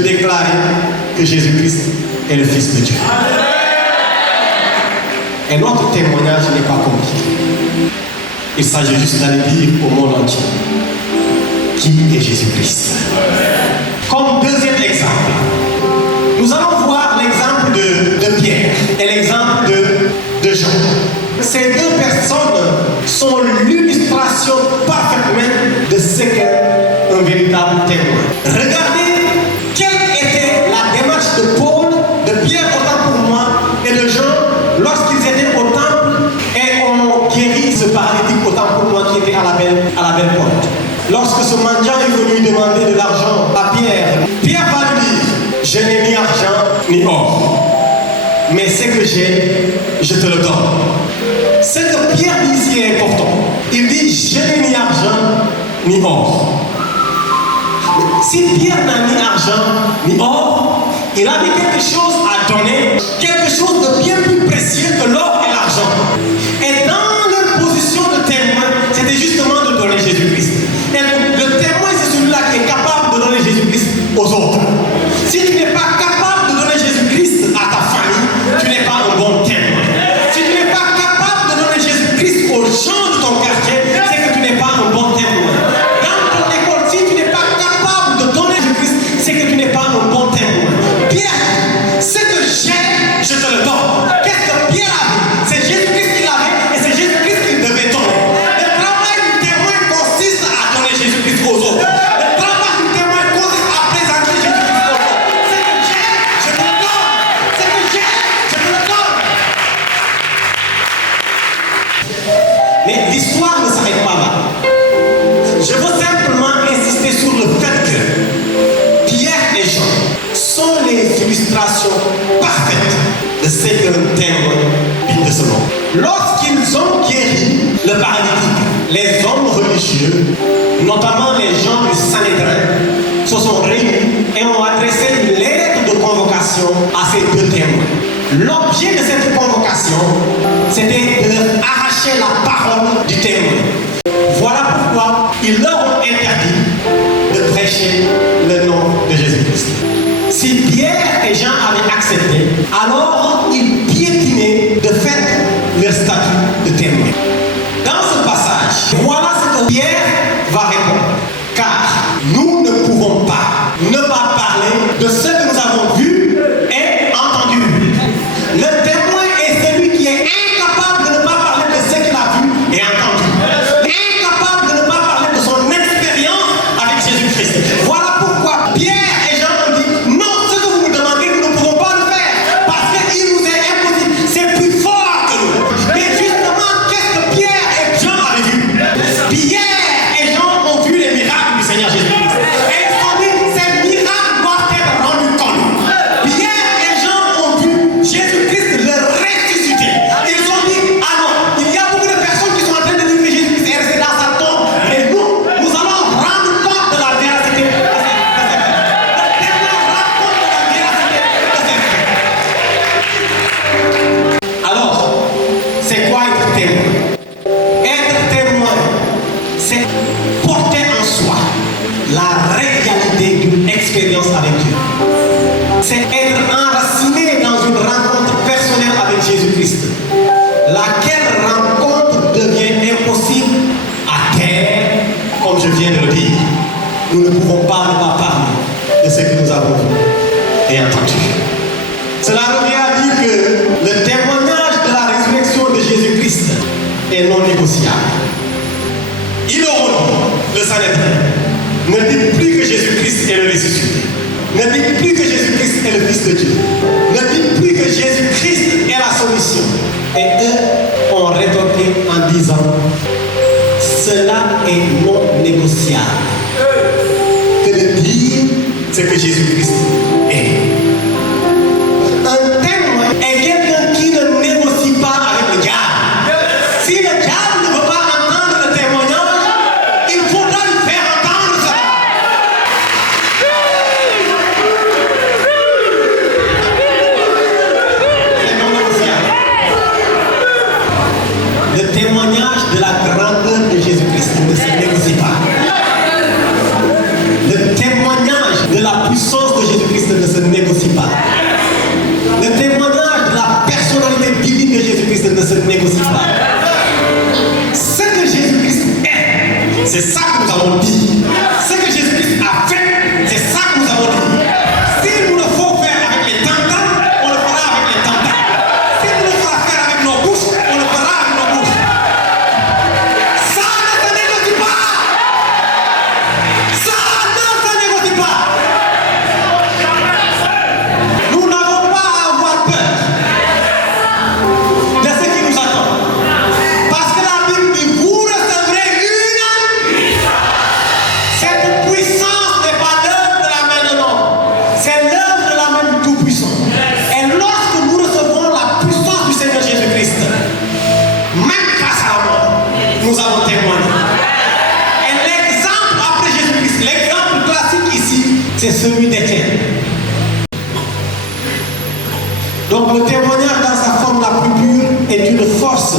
de déclarer que Jésus-Christ est le Fils de Dieu. Et notre témoignage n'est pas compliqué. Il s'agit juste d'aller dire au monde entier qui est Jésus-Christ. Comme deuxième exemple, nous allons voir l'exemple de Pierre et l'exemple de Jean. Ces deux personnes sont l'illustration parfaitement de ce qu'est un véritable témoin. Regardez quelle était la démarche de Paul, de Pierre autant pour moi et de Jean lorsqu'ils étaient au temple et on guérit ce paralytique autant pour moi qui était à la belle porte. Lorsque ce mendiant est venu demander de l'argent à Pierre, Pierre va lui dire: je n'ai ni argent ni or, mais ce que j'ai, je te le donne. Ce que Pierre dit ici est important. Il dit: je n'ai ni argent ni or. Si Pierre n'a ni argent ni or, il avait quelque chose à donner, quelque chose de bien plus précieux que l'or et l'argent. Et dans leur position de témoin, c'était justement de donner Jésus-Christ. Et le témoin, c'est celui-là qui est capable de donner Jésus-Christ aux autres. Si tu n'es pas capable de donner Jésus-Christ à ta famille, tu n'es pas un bon témoin. Si tu n'es pas capable de donner Jésus-Christ aux gens de ton quartier, c'est que tu n'es pas un bon témoin. Dans ton école, si tu n'es pas capable de donner Jésus-Christ, c'est que tu n'es pas un bon témoin. Pierre, ce que j'ai, je te le donne. Qu'est-ce que Pierre avait? C'est Jésus-Christ qu'il avait et c'est Jésus-Christ qu'il devait donner. Le travail du témoin consiste à donner Jésus-Christ aux autres. Le travail du témoin consiste à présenter Jésus-Christ aux autres. Ce que j'ai, je te le donne. Ce que j'ai, je te le donne. Mais l'histoire ne s'arrête pas là. Je veux simplement insister sur le fait que Pierre et Jean sont les illustrations parfaites de ce qu'un témoin digne de ce nom. Lorsqu'ils ont guéri le paralytique, les hommes religieux, notamment les gens du Sanhédrin, se sont réunis et ont adressé une lettre de convocation à ces deux témoins. L'objet de cette convocation, c'était de leur arracher la parole du témoin. Voilà pourquoi ils leur ont interdit de prêcher le nom de Jésus-Christ. Si Pierre et Jean avaient accepté, alors ils piétinaient de fait leur statut de témoin. Dans ce passage, voilà ce que Pierre va répondre. Car nous ne pouvons pas ne pas parler de ce que nous avons vu et entendu. Le témoin est celui qui est incapable de ne pas parler de ce qu'il a vu et entendu. Incapable de ne pas parler de son expérience avec Jésus-Christ. Voilà pourquoi Pierre et Jean ont dit: non, ce que vous nous demandez, nous ne pouvons pas le faire. Parce qu'il nous est impossible. C'est plus fort que nous. Mais justement, qu'est-ce que Pierre et Jean avaient vu? Pierre et Jean ont vu les miracles du Seigneur Jésus-Christ. Et ils ont dit: ces miracles doivent être rendus connus. Pierre et Jean ont vu Jésus-Christ le ressusciter. Ils ont dit: ah non, il y a beaucoup de personnes qui sont en train de dire que Jésus-Christ est resté dans sa tombe. Mais nous allons rendre compte de la véracité de ces faits. Le témoin rend compte de la véracité de ces faits. Alors, c'est quoi être témoin? Être témoin, c'est porter en soi la réalité d'une expérience avec Dieu. C'est être enraciné dans une rencontre personnelle avec Jésus-Christ. Laquelle rencontre devient impossible à terre, comme je viens de le dire. Nous ne pouvons pas ne pas parler de ce que nous avons vu et entendu. Cela revient à dire que le témoignage de la résurrection de Jésus-Christ est non négociable. Il le Sanhédrin, ne dites plus que Jésus-Christ est le ressuscité. Ne dites plus que Jésus-Christ est le Fils de Dieu. Ne dites plus que Jésus-Christ est la solution. Et eux ont rétorqué en disant: cela est non négociable. Que de dire ce que Jésus-Christ est. Un témoin est quelqu'un qui ne négocie pas avec le diable. Si le diable ne veut pas entendre le témoignage, il faudra lui faire entendre ça. C'est non négociable. Le témoignage de la grandeur de Jésus-Christ ne se négocie pas. Le témoignage de la puissance de Jésus-Christ C'est ça que nous avons dit. Ce que Jésus-Christ a fait, c'est ça que nous avons dit. Si nous le faut faire avec les tantans, on le fera avec les tantans. Si nous le ferons faire avec nos bouches, on le fera avec nos bouches. Ça ne se négocie pas. Ça ne se négocie pas. Nous n'avons pas à avoir peur de ce qui nous attend. Parce que la Bible dit, vous recevrez une. Cette puissance n'est pas l'œuvre de la main de l'homme. C'est l'œuvre de la main du Tout-Puissant. Et lorsque nous recevons la puissance du Seigneur Jésus-Christ, même face à la mort, nous allons témoigner. Et l'exemple après Jésus-Christ, l'exemple classique ici, c'est celui d'Étienne. Donc le témoignage dans sa forme la plus pure est une force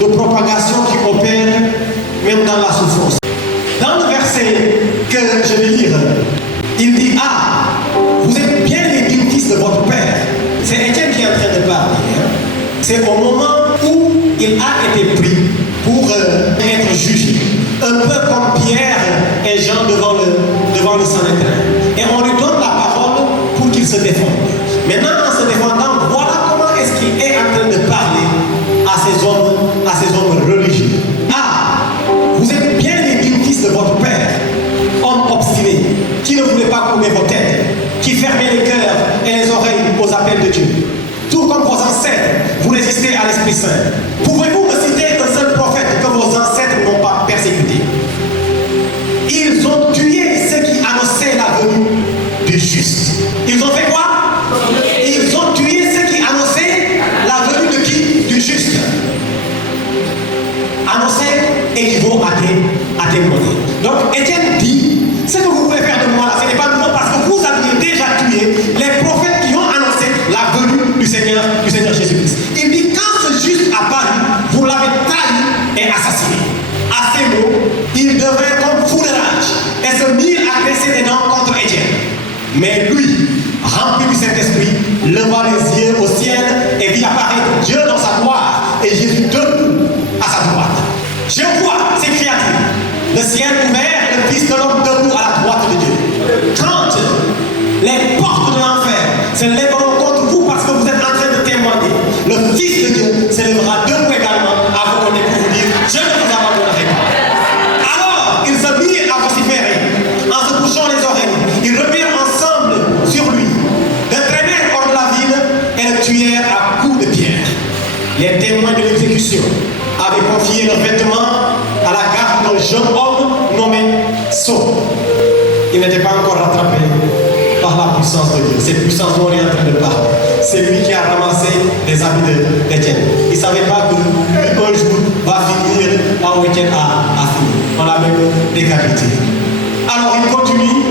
de propagation qui opère même dans la souffrance. Dans le verset que je vais lire, il dit, ah, vous êtes bien les dignes fils de votre père. C'est Étienne qui est en train de parler. C'est au moment où il a été pris pour être jugé. Un peu comme Pierre et Jean devant le Sanhédrin. Et on lui donne la parole pour qu'il se défende. Maintenant, en se défendant, voilà comment est-ce qu'il est en train de parler à ces hommes religieux. Ah, vous êtes bien les dignes fils de votre père, homme obstiné, qui ne voulait pas couper vos têtes, qui fermait les cœurs et les oreilles aux appels de Dieu. Tout comme vos ancêtres, vous résistez à l'Esprit Saint. Pouvez-vous me citer un seul prophète que vos ancêtres n'ont pas persécuté? Ils ont tué ceux qui annonçaient la venue du juste. Ils ont fait quoi? Ils ont tué ceux qui annonçaient la venue de qui? Du juste. Annoncer équivaut à témoigner. Donc Étienne dit, ce que vous voulez faire de moi là, ce n'est pas nouveau parce que vous aviez déjà tué les prophètes qui ont annoncé la venue du Seigneur Jésus-Christ. Il dit, quand ce juste apparut, vous l'avez trahi et assassiné. À ces mots, il devint comme fou de rage et se mit à dresser des dents contre Étienne. Mais lui, rempli du Saint-Esprit, leva les yeux au ciel et vit apparaître Dieu dans sa gloire et Jésus debout à sa droite. Je vois, s'écria-t-il, le ciel ouvert et le Fils de l'homme debout à la droite de Dieu. Quand les portes de l'enfer se lèveront contre vous parce que vous êtes en train de témoigner, le Fils de Dieu se lèvera debout également à vous donner pour vous dire, je ne vous abandonnerai pas. Alors, ils se mirent à vociférer en se bouchant les oreilles. Ils remirent ensemble sur lui, le traînèrent hors de la ville et le tuèrent à coups de pierre. Les témoins de l'exécution avaient confié leurs vêtements à la garde d'un jeune homme nommé Saul. Il n'était pas encore rattrapé par la puissance de Dieu. Cette puissance dont on est en train de parler. C'est lui qui a ramassé les habits d'Étienne. Il ne savait pas que un jour va finir là où Étienne a fini. On l'a même décapité. Alors il continue.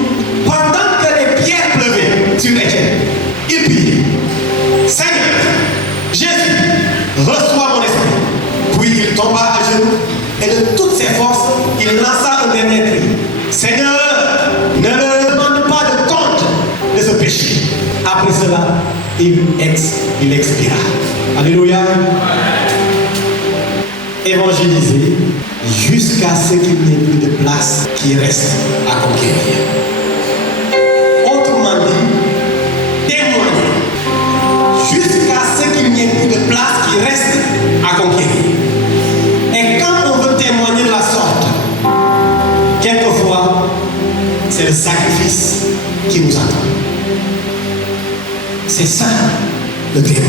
Pendant que les pierres pleuvaient sur Étienne, il prie, Seigneur, Jésus, reçois mon esprit. Puis il tomba à genoux et de toutes ses forces, il lança un dernier cri. Seigneur, ne me demande pas de compte de ce péché. Après cela, il expira. Alléluia. Évangéliser jusqu'à ce qu'il n'y ait plus de place qui reste à conquérir. Autrement dit, témoigner jusqu'à ce qu'il n'y ait plus de place qui reste à conquérir. Et quand on veut témoigner de la sorte, quelquefois, c'est le sacrifice qui nous attend. C'est ça le témoin.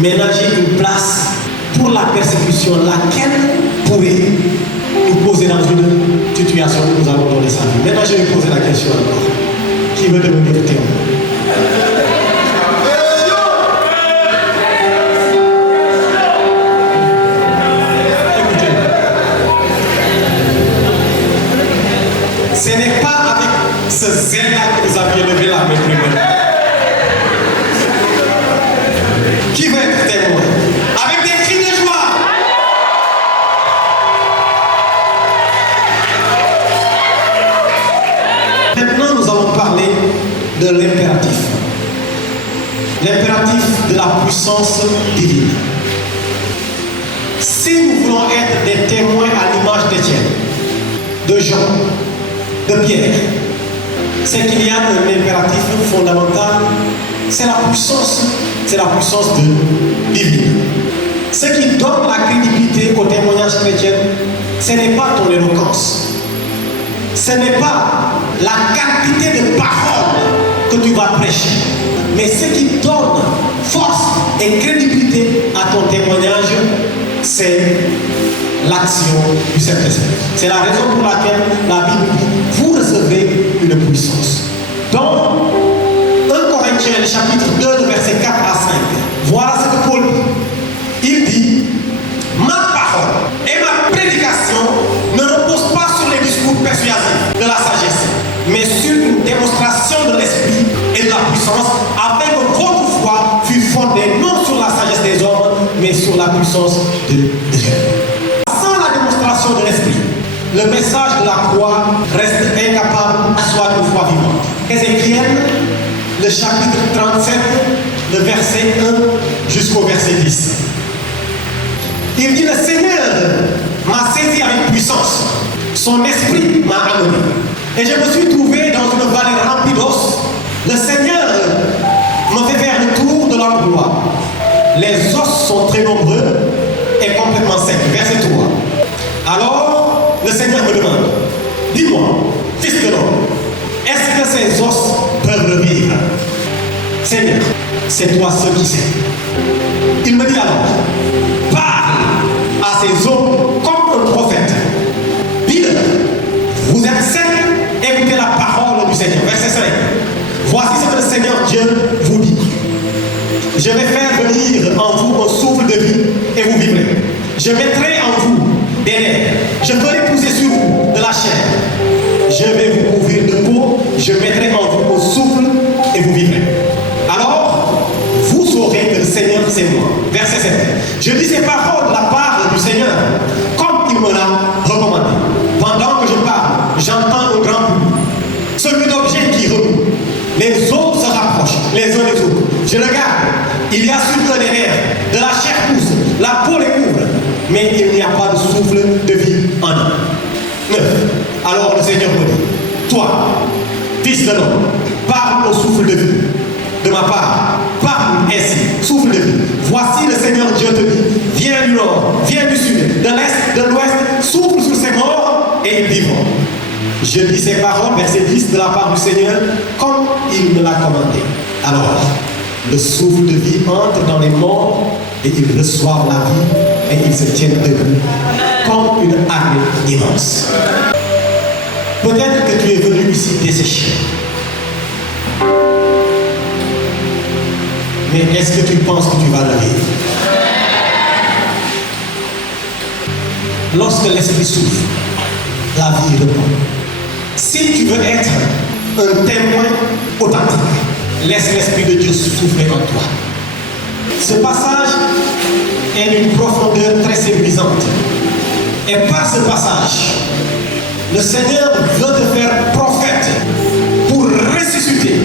Ménager une place pour la persécution, laquelle pourrait nous poser dans une situation où nous allons donner sa vie. Maintenant, je vais poser la question encore. Qui veut devenir témoin? Écoutez, ce n'est pas avec ce zèle-là que vous aviez levé la main première. Qui veut être témoin? Avec des cris de joie. Maintenant, nous allons parler de l'impératif. L'impératif de la puissance divine. Si nous voulons être des témoins à l'image d'Étienne, de Jean, de Pierre, c'est qu'il y a un impératif fondamental, c'est la puissance divine. Ce qui donne la crédibilité au témoignage chrétien, ce n'est pas ton éloquence, ce n'est pas la quantité de paroles que tu vas prêcher, mais ce qui donne force et crédibilité à ton témoignage, c'est l'action du Saint-Esprit. C'est la raison pour laquelle la Bible dit, vous recevez une puissance. Dans 1 Corinthiens chapitre 2, verset 4 à 5, voilà ce que Paul dit. Il dit, ma parole et ma prédication ne reposent pas sur les discours persuasifs de la sagesse, mais sur une démonstration de l'esprit et de la puissance, afin que votre foi fût fondée non sur la sagesse des hommes, mais sur la puissance de Dieu. Sans la démonstration de l'esprit, le message de la croix reste incapable de soit une foi vivante. Ézéchiel, le chapitre 37, le verset 1 jusqu'au verset 10. Il dit, le Seigneur m'a saisi avec puissance, son esprit m'a amené. Et je me suis trouvé dans une vallée remplie d'os. Le Seigneur me fait faire le tour de l'endroit. Les os sont très nombreux et complètement secs. Verset 3. Alors, le Seigneur me demande, dis-moi, fils de l'homme, est-ce que ces os peuvent revivre? Seigneur, c'est toi seul qui sais. Il me dit alors, parle à ces hommes comme un prophète. Dis-leur, vous êtes secs, écoutez la parole du Seigneur. Verset 5. Voici ce que le Seigneur Dieu vous dit. Je vais faire venir en vous un souffle de vie et vous vivrez. Je mettrai en vous des nerfs. Je ferai pousser sur vous de la chair. Je vais vous couvrir de peau. Je mettrai en vous un souffle et vous vivrez. Alors, vous saurez que le Seigneur c'est moi. Verset 7. Je dis ces paroles de la part du Seigneur, comme il me l'a recommandé. Pendant que je parle, j'entends un grand bruit. Celui d'objets qui remue. Les autres se rapprochent, les uns des autres. Je regarde, il y a sur eux des nerfs, de la chair pousse, la peau les couvre, mais il n'y a pas de souffle de vie en eux. 9. Alors le Seigneur me dit, toi, fils de l'homme, parle au souffle de vie. De ma part, parle ainsi, souffle de vie. Voici le Seigneur Dieu te dit, viens du nord, viens du sud, de l'est, de l'ouest, souffle sur ces morts et ils vivront. Je dis ces paroles, verset 10, de la part du Seigneur, comme il me l'a commandé. Alors, le souffle de vie entre dans les morts et ils reçoivent la vie et ils se tiennent debout comme une armée immense. Peut-être que tu es venu ici desséché. Mais est-ce que tu penses que tu vas le vivre? Lorsque l'esprit souffle, la vie reprend. Si tu veux être un témoin authentique, laisse l'Esprit de Dieu souffler en toi. Ce passage est d'une profondeur très séduisante. Et par ce passage, le Seigneur veut te faire prophète pour ressusciter